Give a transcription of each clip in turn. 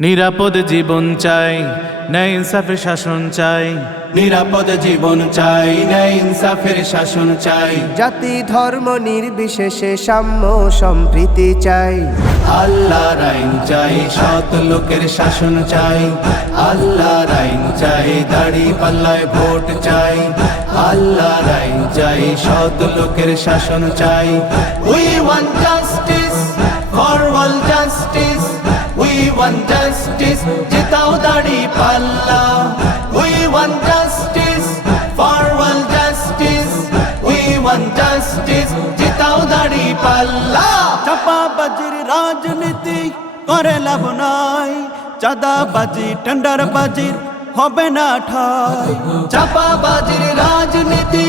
নিরাপদ জীবন চাই, ন্যায় ইনসাফের শাসন চাই। নিরাপদ জীবন চাই, ন্যায় ইনসাফের শাসন চাই। জাতি ধর্ম নির্বিশেষে সাম্য সম্প্রীতি চাই। আল্লাহর আইন চাই, সৎ লোকের শাসন চাই। আল্লাহর আইন চাই, দাড়ি পাল্লায় ভোট চাই। আল্লাহর আইন চাই, সৎ লোকের শাসন চাই। We want justice for all justice. We want justice, জিতাও দাড়ি পাল্লা। We want justice for all justice. We want justice, জিতাও দাড়ি পাল্লা। চাপাবাজির রাজনীতি করে লাভ নাই, চাঁদাবাজি টেন্ডারবাজির হবে না ঠাই। চাপাবাজির রাজনীতি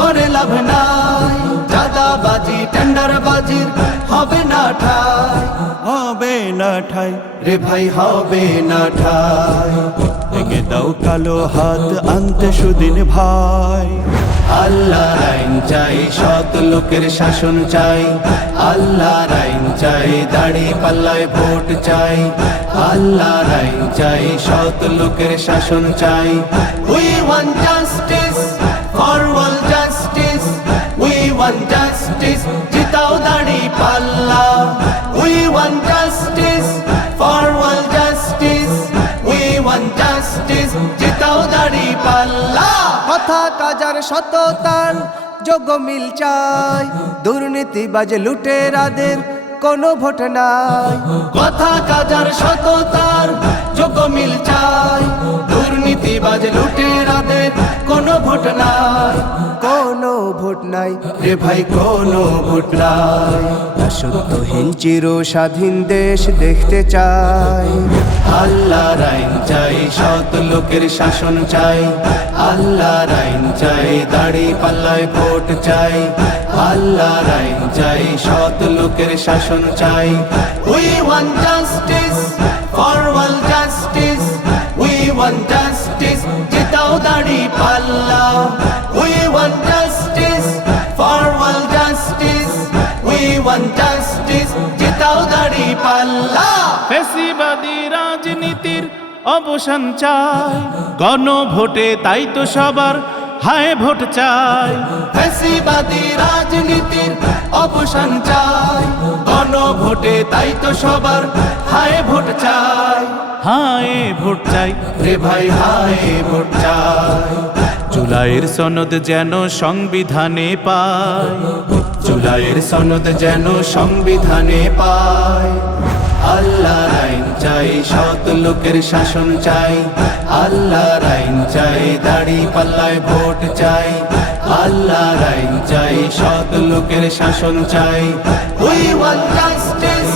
করে লাভ নাই, চাঁদাবাজি টেন্ডারবাজির হবে না ঠাই। হবে না ঠাই, রে ভাই হবে না ঠাই। ভেঙে দাও কালো হাত আনতে সুদিন ভাই। আল্লাহর আইন চাই, সৎ লোকের শাসন চাই। আল্লাহর আইন চাই, দাড়ি পাল্লায় ভোট চাই। আল্লাহর আইন চাই, সৎ লোকের শাসন চাই। We want justice for all justice. We want justice, জিতাও দাড়ি পাল্লা। We want justice for all justice. We want justice, জিতাও দাড়ি পাল্লা। কথা কাজার সততার যোগ্য মিল চাই। দুর্নীতিবাজ লুটেরাদের কোনো ভোট নাই। কথা কাজার সততার যোগ্য মিল চাই। দুর্নীতিবাজ লুটেরাদের কোনো ভোট নাই। কোনো ভোট নাই, রে ভাই কোনো ভোট নাই। দাসত্বহীন চির স্বাধীন দেশ দেখতে চাই। আল্লাহর আইন চাই, সৎ লোকের শাসন চাই। আল্লাহর আইন চাই, দাড়ি পাল্লায় ভোট চাই। আল্লাহর আইন চাই, সৎ লোকের শাসন চাই। We want justice for all justice. We want justice, জিতাও দাড়ি পাল্লা। We want justice for all justice. We want justice, জিতাও দাড়ি পাল্লা। ফ্যাসিবাদী রাজনীতির অবসান চাই, গণভোটে তাই তো সবার হায় ভোট চাই। ফ্যাসিবাদী রাজনীতির অবসান চাই, গণভোটে তাই তো সবার হায় ভোট চাই। হায় ভোট চাই, রে ভাই হায় ভোট চাই। জুলাইয়ের সনদ যেন সংবিধানে পায়। জুলাইয়ের সনদ যেন সংবিধানে পায়। আল্লাহর আইন চাই, সৎ লোকের শাসন চাই। আল্লাহর আইন চাই, দাড়ি পাল্লায় ভোট চাই। আল্লাহর আইন চাই, সৎ লোকের শাসন চাই। We want justice